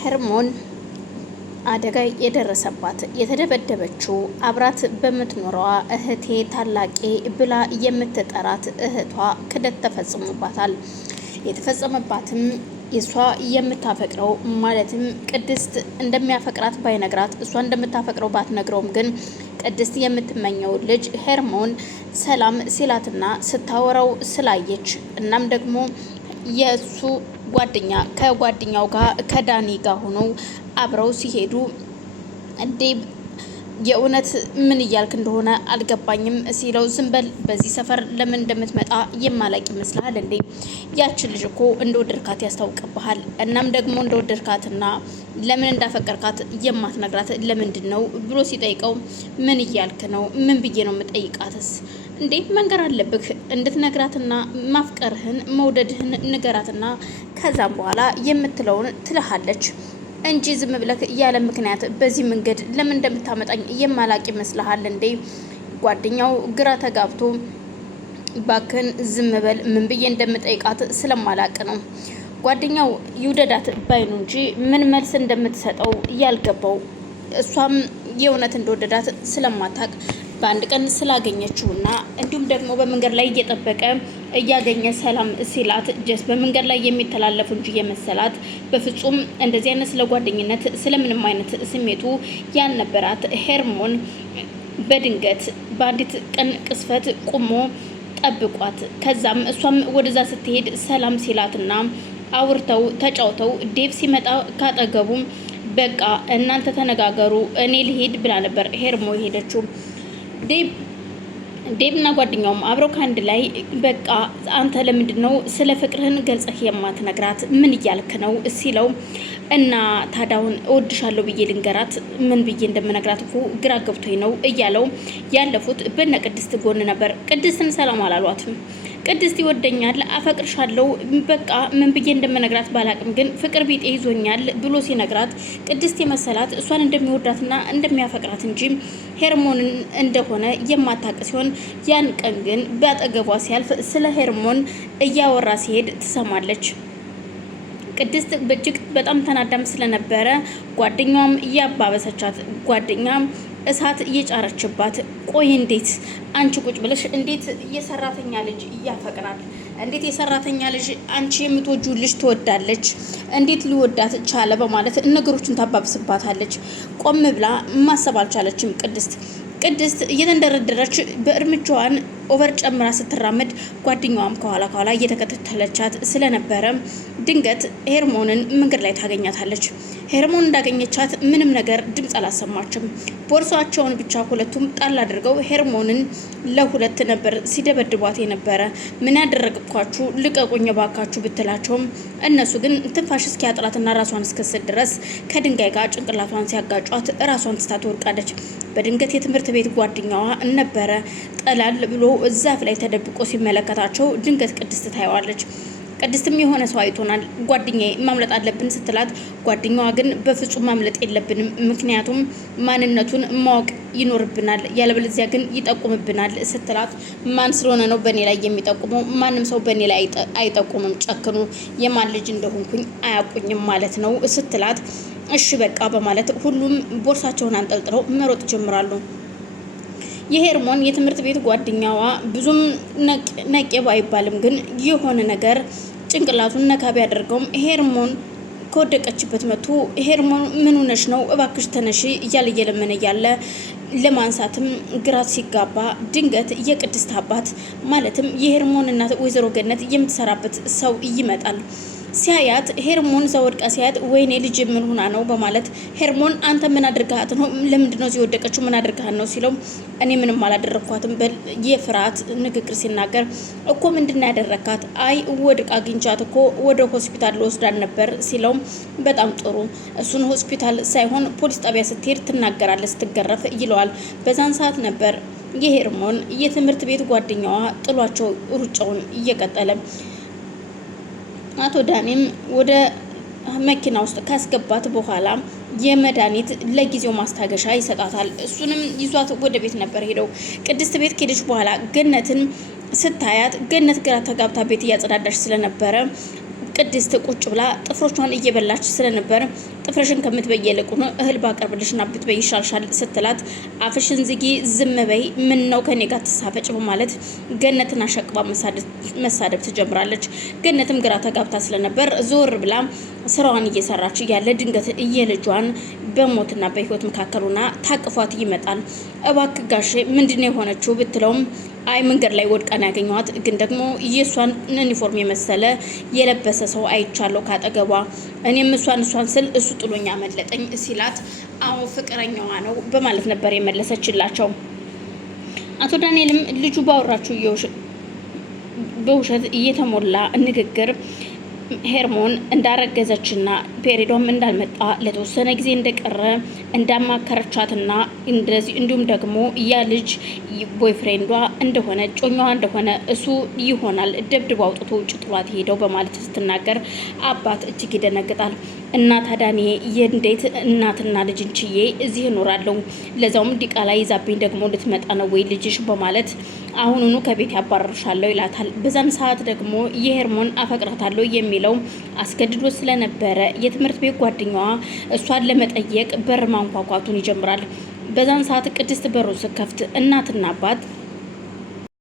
ሄርሞን አደጋ የደረሰባት የተደበደበችው አብራት በምትኖረዋ እህቴ ታላቄ ብላ የምትጠራት እህቷ ክደት ተፈጽሞባታል። የተፈጸመባትም እሷ የምታፈቅረው ማለትም ቅድስት እንደሚያፈቅራት ባይነግራት እሷ እንደምታፈቅረው ባትነግረውም ግን ቅድስት የምትመኘው ልጅ ሄርሞን ሰላም ሲላትና ስታወራው ስላየች እናም ደግሞ የሱ ጓደኛ ከጓደኛው ጋር ከዳኒ ጋር ሆኖ አብረው ሲሄዱ እንዴ የእውነት ምን እያልክ እንደሆነ አልገባኝም ሲለው ዝም በል በዚህ ሰፈር ለምን እንደምትመጣ የማላቅ ይመስልሃል እንዴ? ያችን ልጅ እኮ እንደወደድካት ያስታውቅብሃል። እናም ደግሞ እንደወደድካትና ለምን እንዳፈቀርካት የማትነግራት ለምንድን ነው ብሎ ሲጠይቀው ምን እያልክ ነው? ምን ብዬ ነው የምጠይቃትስ? እንዴ መንገር አለብህ እንድትነግራትና ማፍቀርህን መውደድህን ንገራትና ከዛም በኋላ የምትለውን ትልሃለች እንጂ ዝም ብለህ ያለ ምክንያት በዚህ መንገድ ለምን እንደምታመጣኝ የማላቅ ይመስልሃል እንዴ? ጓደኛው ግራ ተጋብቶ ባክን ዝም በል ምን ብዬ እንደምጠይቃት ስለማላቅ ነው። ጓደኛው ይውደዳት ባይኑ እንጂ ምን መልስ እንደምትሰጠው ያልገባው እሷም የእውነት እንደወደዳት ስለማታቅ በአንድ ቀን ስላገኘችውና እንዲሁም ደግሞ በመንገድ ላይ እየጠበቀ እያገኘ ሰላም ሲላት ጀስ በመንገድ ላይ የሚተላለፉ እንጂ የመሰላት በፍጹም እንደዚህ አይነት ስለ ጓደኝነት ስለምንም አይነት ስሜቱ ያልነበራት ሄርሞን በድንገት በአንዲት ቀን ቅስፈት ቁሞ ጠብቋት ከዛም እሷም ወደዛ ስትሄድ ሰላም ሲላትና አውርተው ተጫውተው ዴቭ ሲመጣ ካጠገቡ በቃ እናንተ ተነጋገሩ እኔ ልሄድ ብላ ነበር ሄርሞ ሄደችው። ዴብና ጓደኛውም አብረው ከአንድ ላይ በቃ አንተ ለምንድን ነው ስለ ፍቅርህን ገልጸህ የማትነግራት ምን እያልክ ነው ሲለው እና ታዳውን እወድሻለሁ ብዬ ልንገራት ምን ብዬ እንደምነግራት እኮ ግራ ገብቶኝ ነው እያለው ያለፉት በነ ቅድስት ጎን ነበር። ቅድስትን ሰላም አላሏትም። ቅድስት ይወደኛል አፈቅርሻለሁ በቃ ምን ብዬ እንደምነግራት ባላቅም ግን ፍቅር ቢጤ ይዞኛል ብሎ ሲነግራት ቅድስት የመሰላት እሷን እንደሚወዳትና እንደሚያፈቅራት እንጂ ሄርሞንን እንደሆነ የማታቅ ሲሆን ያን ቀን ግን በአጠገቧ ሲያልፍ ስለ ሄርሞን እያወራ ሲሄድ ትሰማለች። ቅድስት በእጅግ በጣም ተናዳም ስለነበረ ጓደኛዋም እያባበሰቻት ጓደኛም እሳት እየጫረችባት ቆይ እንዴት አንቺ ቁጭ ብለሽ እንዴት የሰራተኛ ልጅ ያፈቅራል? እንዴት የሰራተኛ ልጅ አንቺ የምትወጁ ልጅ ትወዳለች? እንዴት ሊወዳት ቻለ? በማለት ነገሮችን ታባብስባታለች። ቆም ብላ ማሰብ አልቻለችም ቅድስት እየተንደረደረች በእርምጃዋን ኦቨር ጨምራ ስትራመድ ጓደኛዋም ከኋላ እየተከታተለቻት ስለነበረ ድንገት ሄርሞንን መንገድ ላይ ታገኛታለች። ሄርሞን እንዳገኘቻት ምንም ነገር ድምፅ አላሰማችም። ቦርሳቸውን ብቻ ሁለቱም ጣል አድርገው ሄርሞንን ለሁለት ነበር ሲደበድቧት የነበረ። ምን ያደረግኳችሁ ልቀቁኝ ባካችሁ ብትላቸውም እነሱ ግን ትንፋሽ እስኪያጥራትና ራሷን እስክስል ድረስ ከድንጋይ ጋር ጭንቅላቷን ሲያጋጯት ራሷን ስታ ትወድቃለች። በድንገት የትምህርት ቤት ጓደኛዋ ነበረ ጠላል ብሎ ዛፍ ላይ ተደብቆ ሲመለከታቸው ድንገት ቅድስት ታየዋለች። ቅድስትም የሆነ ሰው አይቶናል ጓደኛዬ ማምለጥ አለብን ስትላት ጓደኛዋ ግን በፍጹም ማምለጥ የለብንም ምክንያቱም ማንነቱን ማወቅ ይኖርብናል ያለበለዚያ ግን ይጠቁምብናል ስትላት ማን ስለሆነ ነው በእኔ ላይ የሚጠቁመው? ማንም ሰው በእኔ ላይ አይጠቁምም። ጨክኑ የማን ልጅ እንደሆንኩኝ አያውቁኝም ማለት ነው ስትላት እሺ በቃ በማለት ሁሉም ቦርሳቸውን አንጠልጥለው መሮጥ ጀምራሉ። የሄርሞን የትምህርት ቤት ጓደኛዋ ብዙም ነቄ ባይባልም ግን የሆነ ነገር ጭንቅላቱን ነካ ቢያደርገውም ሄርሞን ከወደቀችበት መጥቶ ሄርሞን ምን ሆነሽ ነው እባክሽ ተነሺ እያለ እየለመነ እያለ ለማንሳትም ግራ ሲጋባ ድንገት የቅድስት አባት ማለትም የሄርሞን እናት ወይዘሮ ገነት የምትሰራበት ሰው ይመጣል። ሲያያት ሄርሞን ዘወድቃ ሲያያት ወይኔ ልጅ ምን ሆና ነው በማለት ሄርሞን አንተ ምን አድርጋት ነው? ለምንድን ነው የወደቀችው? ምን አድርጋት ነው ሲለው እኔ ምንም አላደረኳትም በል የፍርሃት ንግግር ሲናገር እኮ ምንድን ያደረካት? አይ ወድቃ አግኝቻት እኮ ወደ ሆስፒታል ልወስዳት ነበር ሲለው በጣም ጥሩ እሱን ሆስፒታል ሳይሆን ፖሊስ ጣቢያ ስትሄድ ትናገራለች ስትገረፍ ይለዋል። በዛን ሰዓት ነበር የሄርሞን የትምህርት ቤት ጓደኛዋ ጥሏቸው ሩጫውን እየቀጠለ አቶ ዳኒም ወደ መኪና ውስጥ ካስገባት በኋላ የመድኃኒት ለጊዜው ማስታገሻ ይሰጣታል። እሱንም ይዟት ወደ ቤት ነበር ሄደው። ቅድስት ቤት ከሄደች በኋላ ገነትን ስታያት ገነት ግራ ተጋብታ ቤት እያጸዳዳች ስለነበረ ቅድስት ቁጭ ብላ ጥፍሮቿን እየበላች ስለነበር ጥፍርሽን ከምትበይ ይልቁን እህል ባቀርብልሽና ብትበይ ይሻልሻል ስትላት አፍሽን ዝጊ፣ ዝም በይ፣ ምን ነው ከኔ ጋር ትሳፈጭ በማለት ገነትን አሸቅባ መሳደብ ትጀምራለች። ገነትም ግራ ተጋብታ ስለነበር ዞር ብላ ስራዋን እየሰራች እያለ ድንገት የልጇን በሞትና በህይወት መካከሉና ታቅፏት ይመጣል። እባክህ ጋሼ ምንድነው የሆነችው ብትለውም አይ መንገድ ላይ ወድቃን ያገኘዋት፣ ግን ደግሞ የእሷን ዩኒፎርም የመሰለ የለበሰ ሰው አይቻለሁ ካጠገቧ፣ እኔም እሷን ስል እሱ ጥሎኛ መለጠኝ ሲላት አዎ ፍቅረኛዋ ነው በማለት ነበር የመለሰችላቸው። አቶ ዳንኤልም ልጁ ባወራችው በውሸት እየተሞላ ንግግር ሄርሞን እንዳረገዘችና ፔሪዶም እንዳልመጣ ለተወሰነ ጊዜ እንደቀረ እንዳማከረቻትና እንዲሁም ደግሞ ያ ልጅ ቦይፍሬንዷ እንደሆነ ጮኛዋ እንደሆነ እሱ ይሆናል ደብድቦ አውጥቶ ውጭ ጥሏት ሄደው በማለት ስትናገር አባት እጅግ ይደነግጣል። እናት አዳኔ የእንዴት እናትና ልጅን ችዬ እዚህ እኖራለሁ? ለዛውም ዲቃላ ይዛብኝ ደግሞ ልትመጣ ነው ወይ ልጅሽ? በማለት አሁኑኑ ከቤት ያባረርሻለሁ ይላታል። በዛን ሰዓት ደግሞ የሄርሞን አፈቅራታለሁ የሚለው አስገድዶ ስለነበረ የትምህርት ቤት ጓደኛዋ እሷን ለመጠየቅ በር ማንኳኳቱን ይጀምራል። በዛን ሰዓት ቅድስት በሩን ስከፍት እናትና አባት